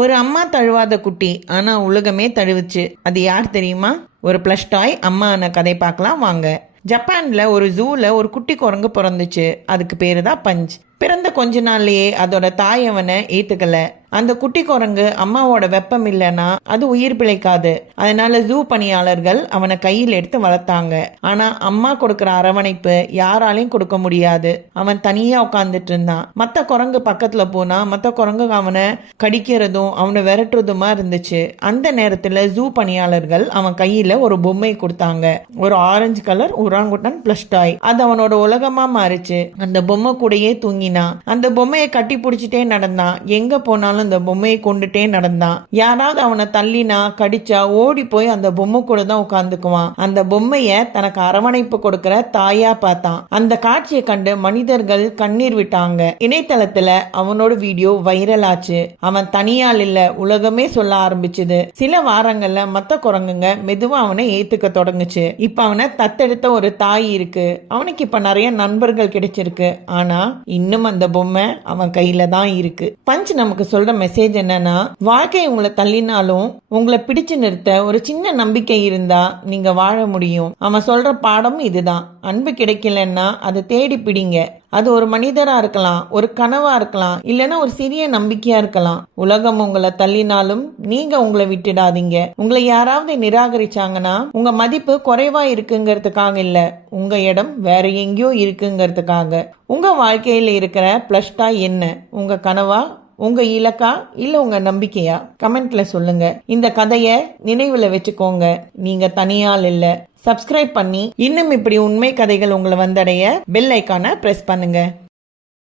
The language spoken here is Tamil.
ஒரு அம்மா தழுவாத குட்டி ஆனா உலகமே தழுவுச்சு. அது யார் தெரியுமா? ஒரு பிளஷ் டாய் அம்மான கதை பார்க்கலாம் வாங்க. ஜப்பான்ல ஒரு ஜூல ஒரு குட்டி குரங்கு பிறந்துச்சு. அதுக்கு பேரு தான் பஞ்ச். பிறந்த கொஞ்ச நாள்லயே அதோட தாய் அவனை ஏத்துக்கல. அந்த குட்டி குரங்கு அம்மாவோட வெப்பம் இல்லைன்னா அது உயிர் பிழைக்காது. அதனால ஜூ பணியாளர்கள் அவனை கையில் எடுத்து வளர்த்தாங்க. ஆனா அம்மா கொடுக்கற அரவணைப்பு யாராலையும் கொடுக்க முடியாது. அவன் தனியா உட்கார்ந்துட்டு இருந்தான். மத்த குரங்கு பக்கத்துல போனா மத்த குரங்கு அவனை கடிக்கிறதும் அவனை விரட்டுறதுமா இருந்துச்சு. அந்த நேரத்துல ஜூ பணியாளர்கள் அவன் கையில ஒரு பொம்மை கொடுத்தாங்க. ஒரு ஆரஞ்சு கலர் ஒராங்குட்டன் பிளஸ் டாய். அது அவனோட உலகமா மாறிச்சு. அந்த பொம்மை கூடயே தூங்கினான். அந்த பொம்மையை கட்டி பிடிச்சிட்டே நடந்தான். எங்க போனாலும் அந்த பொம்மையை கொண்டுட்டே நடந்தான். யாராவது அவனை தள்ளினா கடிச்சா ஓடி போய் அந்த பொம்மை கூட தான் உட்கார்ந்துக்குவான். அந்த பொம்மைய தனக்கு அரவணைப்பு கொடுக்கிற தாயா பார்த்தான். அந்த காட்சியை கண்டு மனிதர்கள் கண்ணீர் விட்டாங்க. இணையதளத்துல அவனோட வீடியோ வைரல் ஆச்சு. அவன் தனியால் இல்ல, உலகமே சொல்ல ஆரம்பிச்சுது. சில வாரங்கள்ல மத்த குரங்குங்க மெதுவா அவனை ஏத்துக்க தொடங்குச்சு. இப்ப அவனை தத்தெடுத்த ஒரு தாய் இருக்கு. அவனுக்கு இப்ப நிறைய நண்பர்கள் கிடைச்சிருக்கு. ஆனா இன்னும் அந்த பொம்மை அவன் கையில தான் இருக்கு. பஞ்ச் நமக்கு சொல்ற மெசேஜ் என்னன்னா, வாழ்க்கை உங்களை தள்ளினாலும் உங்களை பிடிச்சு நிறுத்த ஒரு சின்ன நம்பிக்கை இருந்தா நீங்க வாழ முடியும். அவன் சொல்ற பாடம் இதுதான். அன்பு கிடைக்கலன்னா அதை தேடி பிடிங்க. அது ஒரு மனிதரா இருக்கலாம், ஒரு கனவா இருக்கலாம், இல்லைன்னா ஒரு சிறிய நம்பிக்கையா இருக்கலாம். உலகம் உங்களை தள்ளினாலும் நீங்க உங்களை விட்டுடாதீங்க. உங்களை யாராவது நிராகரிச்சாங்கன்னா உங்க மதிப்பு குறைவா இருக்குங்கிறதுக்காக இல்ல, உங்க இடம் வேற எங்கேயோ இருக்குங்கிறதுக்காக. உங்க வாழ்க்கையில இருக்கிற பிளஸ் டாய் என்ன? உங்க கனவா, உங்க இலக்கா, இல்ல உங்க நம்பிக்கையா? கமெண்ட்ல சொல்லுங்க. இந்த கதைய நினைவுல வச்சுக்கோங்க. நீங்க தனியால் இல்ல. சப்ஸ்கிரைப் பண்ணி இன்னும் இப்படி உண்மை கதைகள் உங்களை வந்தடைய பெல் ஐக்கானை பிரஸ் பண்ணுங்க.